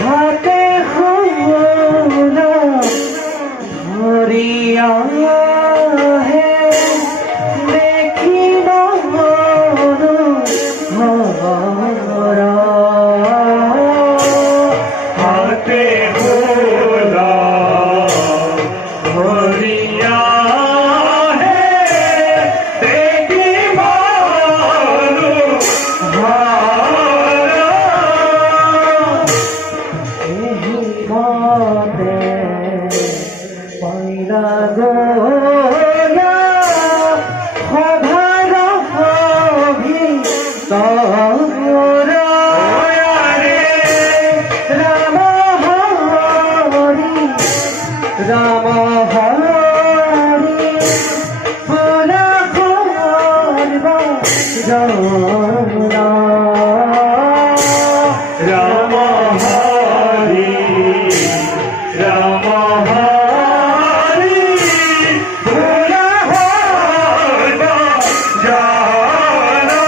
হাতে হলো ধরিয়া হে দেখি মনোহরা হাতে হলো ধরিয়া হে দেখি মনোহরা এহি গাতে পাইলা গোলা সভার ভিতরা রাম হরি রাম হরি ভোলা করব জনা রাম হরি রাম হরি ভোলা করব জনা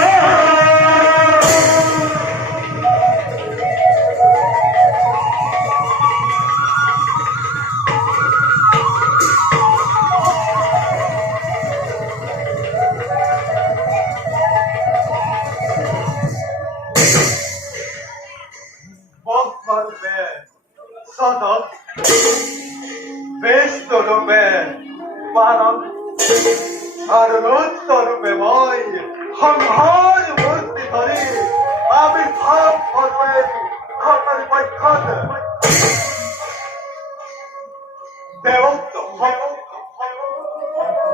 먹방배 서덕 베스토르배 만원 하루는 떠르배 머이 항하리 물띠더리 아비 팝퍼드웨이 컵까지 바이카드 대목도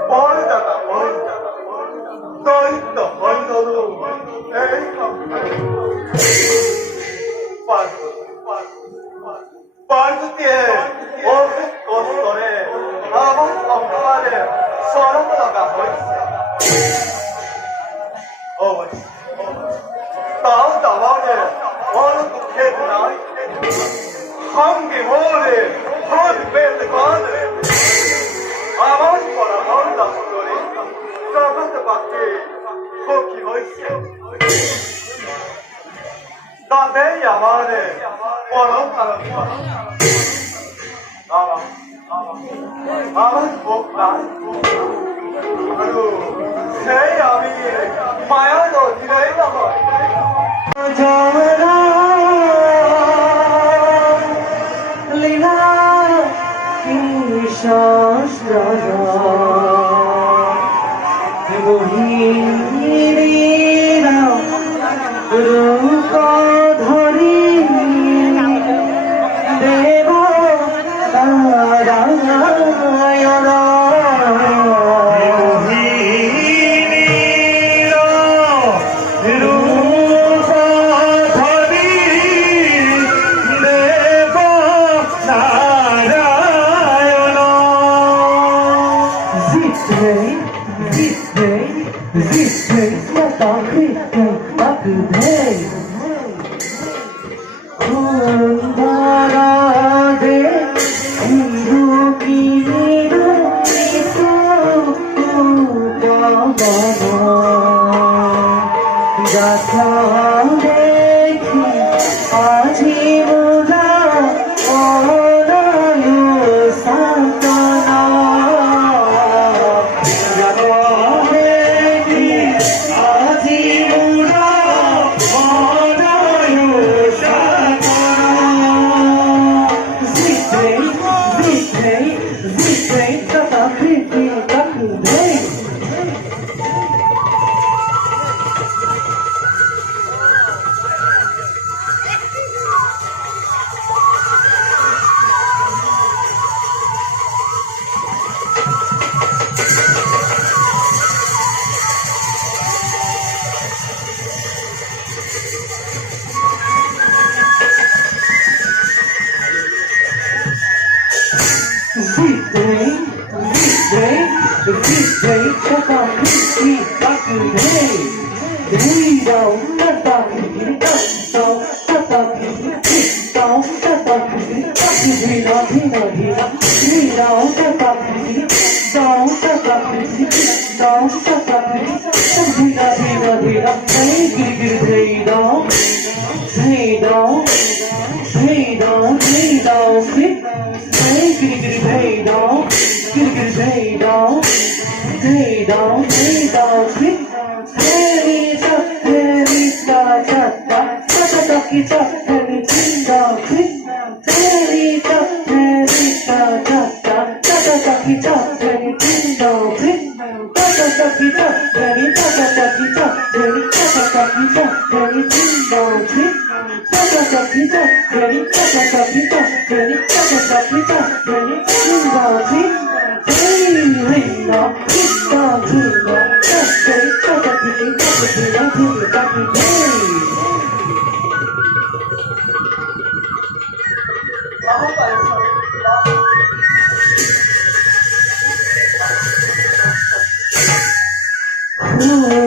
멀다가 떠있다 멀더도 에이컴 পার্বতীয়ে অসুখ কষ্টরে আমার সংসারে সরম লগা হয়েছে তাও দাবানে বড় দুঃখে নাই সঙ্গে মোরে ভোট পেতে কাঁদে আমার পরামর্শ করে জগৎ বাকি সখী হয়েছে তাদের আমারে পরম আমার ভোগ নাই সেই আমি মায়ার অধীনেই নহয় লীলা শাস্ত্র রূপ ধরি দেব নারায়ণ রূপ ধরি দেব নারায়ণ জিতে জিতে জিতে মাতা কৃতে বাকুধে কুন্দরাদে হিরুকিরু পবন গাথা দেখি আজি মুলা অনয় সান্তনা গাথা দেখি আজি মুলা অনয় সান্তনা জিতে জিতে জিতে কথা কৃতি কাকুধে Don't down, swing. Terry top, Terry ta ta ta ta ta ta ki ta, Terry ding down, swing. Terry top, Terry ta ta ta ta ta ta ki ta, Terry ding down, swing. Ta ta ta ki ta, Terry ta ta ta ki ta, Terry ta ta ta ki ta, Terry ding down, swing. Ta ta ta ki ta, Terry ta ta ta ki ta, Terry ta ta ta ki ta, Terry ding down, swing. Hey, ring up, kick down, swing up, just say, ta ta ki ta, ta ta ki ta, ta ta ki ta. 老板说的。 Oh